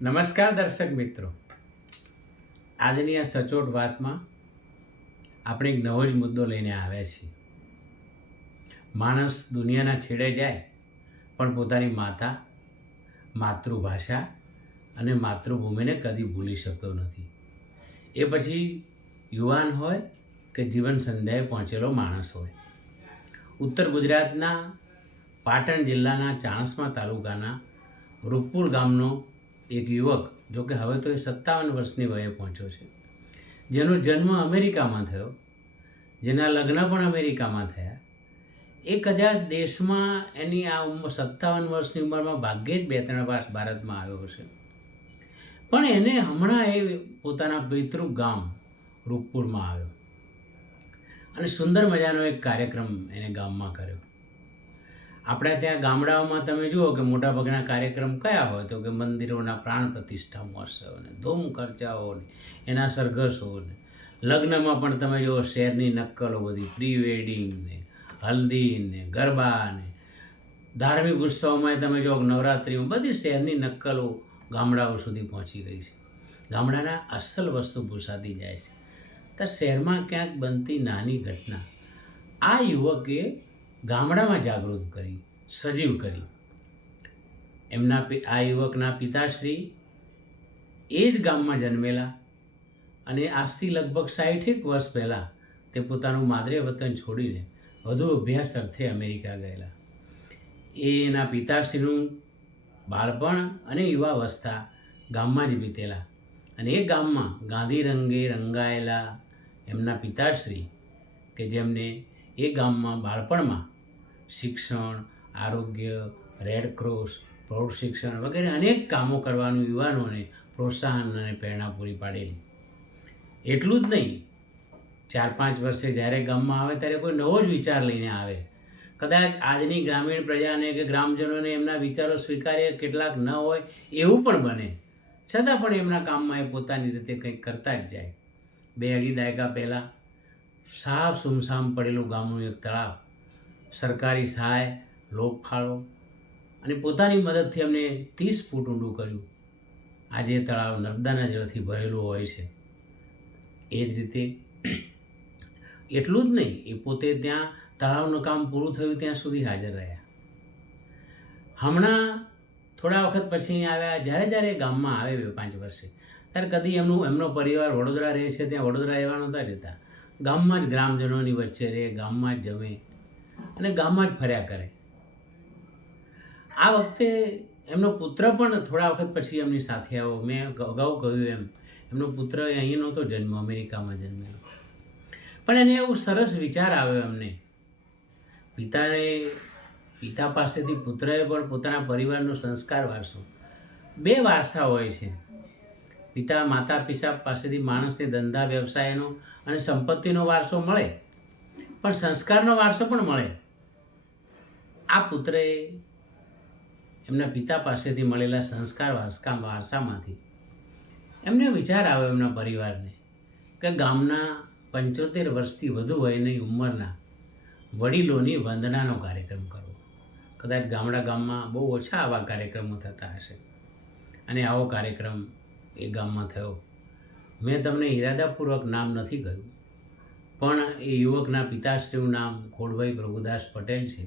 નમસ્કાર દર્શક મિત્રો, આજની આ સચોટ વાતમાં આપણે એક નવો જ મુદ્દો લઈને આવ્યા છીએ. માણસ દુનિયાના છેડે જાય પણ પોતાની માતૃભાષા અને માતૃભૂમિને કદી ભૂલી શકતો નથી. એ પછી યુવાન હોય કે જીવન સંધ્યાએ પહોંચેલો માણસ હોય. ઉત્તર ગુજરાતના પાટણ જિલ્લાના ચાણસ્મા તાલુકાના રૂપપુર ગામનો એક યુવક, જો કે હવે તો એ 57 વર્ષની વયે પહોંચ્યો છે, જેનો જન્મ અમેરિકામાં થયો, જેના લગ્ન પણ અમેરિકામાં થયા. એ કદાચ દેશમાં એની આ 57 વર્ષની ઉંમરમાં ભાગ્યે જ 2-3 વર્ષ ભારતમાં આવ્યો હશે, પણ એને હમણાં એ પોતાના પિતૃ ગામ રૂપપુરમાં આવ્યો અને સુંદર મજાનો એક કાર્યક્રમ એને ગામમાં કર્યો. આપણે ત્યાં ગામડાઓમાં તમે જુઓ કે મોટાભાગના કાર્યક્રમ કયા હોય, તો કે મંદિરોના પ્રાણ પ્રતિષ્ઠા મહોત્સવ ને ધૂમ ખર્ચાઓ ને એના સરઘસો ને લગ્નમાં પણ તમે જુઓ શહેરની નક્કલો બધી, પ્રી વેડિંગ ને હલ્દી ને ગરબા ને ધાર્મિક ઉત્સવમાં તમે જુઓ નવરાત્રિમાં બધી શહેરની નક્કલો ગામડાઓ સુધી પહોંચી ગઈ છે. ગામડાના અસલ વસ્તુ ભૂસાતી જાય છે. તો શહેરમાં ક્યાંક બનતી નાની ઘટના આ યુવકે ગામડામાં જાગૃત કરી, સજીવ કરી. આ યુવકના પિતાશ્રી એ જ ગામમાં જન્મેલા અને આજથી લગભગ 60 વર્ષ પહેલાં તે પોતાનું માદરે વતન છોડીને વધુ અભ્યાસ અર્થે અમેરિકા ગયેલા. એના પિતાશ્રીનું બાળપણ અને યુવાવસ્થા ગામમાં જ વીતેલા અને એ ગામમાં ગાંધી રંગે રંગાયેલા એમના પિતાશ્રી કે જેમને એ ગામમાં બાળપણમાં શિક્ષણ, આરોગ્ય, રેડક્રોસ, પ્રૌઢ શિક્ષણ વગેરે અનેક કામો કરવાનું યુવાનોને પ્રોત્સાહન અને પ્રેરણા પૂરી પાડેલી. એટલું જ નહીં, 4-5 વર્ષે જ્યારે ગામમાં આવે ત્યારે કોઈ નવો જ વિચાર લઈને આવે. કદાચ આજની ગ્રામીણ પ્રજાને કે ગ્રામજનોને એમના વિચારો સ્વીકાર્ય કેટલાક ન હોય એવું પણ બને, છતાં પણ એમના કામમાં એ પોતાની રીતે કંઈક કરતા જ જાય. 2-2.5 દાયકા પહેલાં સાવ સુમસામ પડેલું ગામનું એક તળાવ સરકારી સહાય, લોકફાળો અને પોતાની મદદથી અમને 30 ફૂટ ઊંડું કર્યું. આજે તળાવ નર્મદાના જળથી ભરેલું હોય છે. એ જ રીતે એટલું જ નહીં, એ પોતે ત્યાં તળાવનું કામ પૂરું થયું ત્યાં સુધી હાજર રહ્યા. હમણાં થોડા વખત પછી આવ્યા, જ્યારે ગામમાં આવે 2-5 વર્ષે, ત્યારે કદી એમનો પરિવાર વડોદરા રહે છે, ત્યાં વડોદરા રહેવા નહોતા જતા. ગામમાં જ ગ્રામજનોની વચ્ચે રહે, ગામમાં જ જમે અને ગામમાં જ ફર્યા કરે. આ વખતે એમનો પુત્ર પણ થોડા વખત પછી એમની સાથે આવ્યો. મેં અગાઉ કહ્યું એમનો પુત્ર અહીં નહોતો જન્મ, અમેરિકામાં જન્મેલો, પણ એને એવું સરસ વિચાર આવ્યો એમને. પિતા પાસેથી પુત્રએ પણ પોતાના પરિવારનો સંસ્કાર વારસો. 2 વારસા હોય છે. માતા પિતા પાસેથી માણસને ધંધા વ્યવસાયનો અને સંપત્તિનો વારસો મળે, પણ સંસ્કારનો વારસો પણ મળે. આ પુત્રએ એમના પિતા પાસેથી મળેલા સંસ્કાર વારસામાંથી એમને વિચાર આવ્યો એમના પરિવારને કે ગામના 75 વર્ષથી વધુ વયની ઉંમરના વડીલોની વંદનાનો કાર્યક્રમ કરવો. કદાચ ગામમાં બહુ ઓછા આવા કાર્યક્રમો થતા હશે અને આવો કાર્યક્રમ એ ગામમાં થયો. મેં તમને ઈરાદાપૂર્વક નામ નથી કહ્યું, પણ એ યુવકના પિતાશ્રીનું નામ ખોડભાઈ પ્રભુદાસ પટેલ છે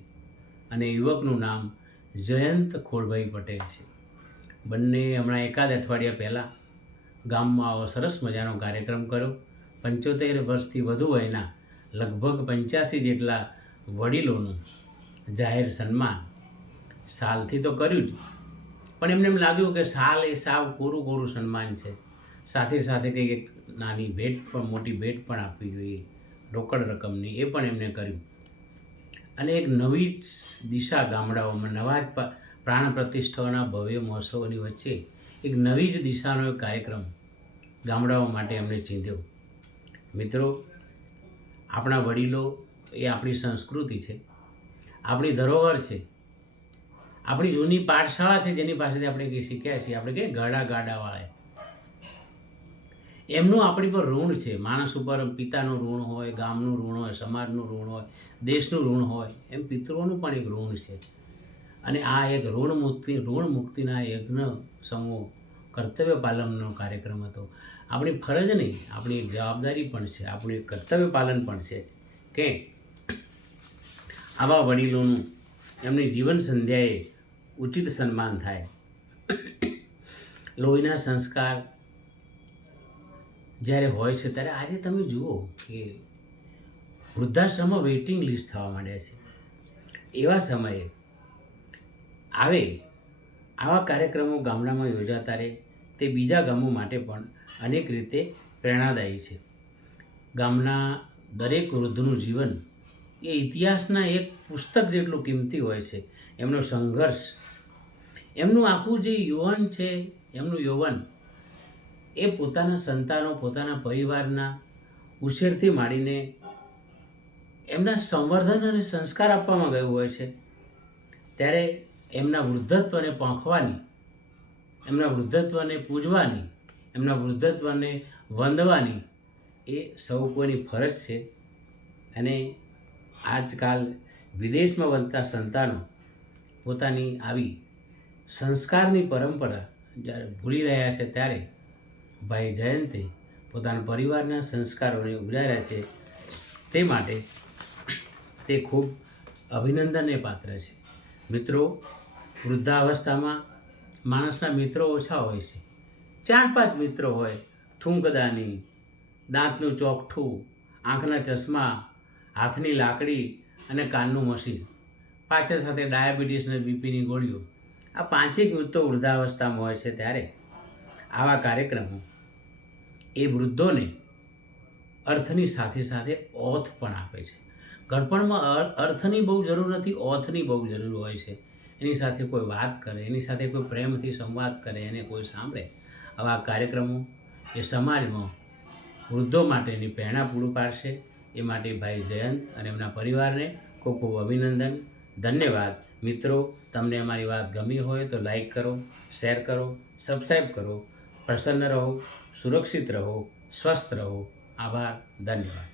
અને યુવકનું નામ જયંત ખોડભાઈ પટેલ છે. બંને હમણાં એકાદ અઠવાડિયા પહેલાં ગામમાં આવો સરસ મજાનો કાર્યક્રમ કર્યો. 75 વર્ષથી વધુ વયના લગભગ 85 જેટલા વડીલોનું જાહેર સન્માન સાલથી તો કર્યું જ, પણ એમને એમ લાગ્યું કે સાલ એ સાવ કોરું સન્માન છે, સાથે સાથે કંઈક એક નાની ભેટ પણ, મોટી ભેટ પણ આપવી જોઈએ રોકડ રકમની. એ પણ એમને કર્યું અને એક નવી જ દિશા ગામડાઓમાં નવા જ પ્રાણ પ્રતિષ્ઠાઓના ભવ્ય મહોત્સવોની વચ્ચે એક નવી જ દિશાનો એક કાર્યક્રમ ગામડાઓ માટે એમને ચીંધ્યો. મિત્રો, આપણા વડીલો એ આપણી સંસ્કૃતિ છે, આપણી ધરોહર છે, આપણી જૂની પાઠશાળા છે, જેની પાસેથી આપણે કંઈ શીખ્યા છીએ. આપણે કંઈ ગાડાવાળા એમનું આપણી પર ઋણ છે. માણસ ઉપર પિતાનું ઋણ હોય, ગામનું ઋણ હોય, સમાજનું ઋણ હોય, દેશનું ઋણ હોય, એમ પિતૃઓનું પણ એક ઋણ છે. અને આ એક ઋણ મુક્તિના યજ્ઞ સમૂહ કર્તવ્ય પાલનનો કાર્યક્રમ હતો. આપણી ફરજ નહીં, આપણી એક જવાબદારી પણ છે, આપણું એક કર્તવ્ય પાલન પણ છે કે આવા વડીલોનું એમની જીવન સંધ્યાએ ઉચિત સન્માન થાય. લોહીના સંસ્કાર જ્યારે હોય છે ત્યારે આજે તમે જુઓ કે વૃદ્ધાશ્રમમાં વેઇટિંગ લિસ્ટ થવા માંડ્યા છે. એવા સમયે આવા કાર્યક્રમો ગામડામાં યોજાતા રહે તે બીજા ગામો માટે પણ અનેક રીતે પ્રેરણાદાયી છે. ગામના દરેક વૃદ્ધનું જીવન એ ઇતિહાસના એક પુસ્તક જેટલું કિંમતી હોય છે. એમનો સંઘર્ષ, એમનું આખું જે યુવાન છે, એમનું યૌવન એ પોતાના સંતાનો, પોતાના પરિવારના ઉછેરથી માંડીને એમના સંવર્ધન અને સંસ્કાર આપવામાં ગયું હોય છે. ત્યારે એમના વૃદ્ધત્વને પાંખવાની, એમના વૃદ્ધત્વને પૂજવાની, એમના વૃદ્ધત્વને વંદવાની એ સૌ કોઈની ફરજ છે. અને આજકાલ વિદેશમાં વસતા સંતાનો પોતાની આવી સંસ્કારની પરંપરા જ્યારે ભૂલી રહ્યા છે ત્યારે ભાઈ જયંતે પોતાના પરિવારના સંસ્કારોને ઉજાર્યા છે. તે માટે તે ખૂબ અભિનંદનને પાત્ર છે. મિત્રો, વૃદ્ધાવસ્થામાં માણસના મિત્રો ઓછા હોય છે. 4-5 મિત્રો હોય. થૂંકદાની, દાંતનું ચોકઠું, આંખના ચશ્મા, હાથની લાકડી અને કાનનું મશીન, પાછળ સાથે ડાયાબિટીસ અને બીપીની ગોળીઓ. આ 5 મિત્રો વૃદ્ધાવસ્થામાં હોય છે. ત્યારે આવા કાર્યક્રમો એ વૃદ્ધોને અર્થની સાથે સાથે ઓથ પણ આપે છે. ઘડપણમાં અર્થની બહુ જરૂર નથી, ઓથની બહુ જરૂર હોય છે. એની સાથે કોઈ વાત કરે, એની સાથે કોઈ પ્રેમથી સંવાદ કરે, એને કોઈ સાંભળે. આવા કાર્યક્રમો એ સમાજમાં વૃદ્ધો માટેની પ્રેરણા પૂરું પાડશે. એ માટે ભાઈ જયંત અને એમના પરિવારને ખૂબ ખૂબ અભિનંદન, ધન્યવાદ. મિત્રો, તમને અમારી વાત ગમી હોય તો લાઈક કરો, શેર કરો, સબસ્ક્રાઈબ કરો. પ્રસન્ન રહો, સુરક્ષિત રહો, સ્વસ્થ રહો. આભાર, ધન્યવાદ.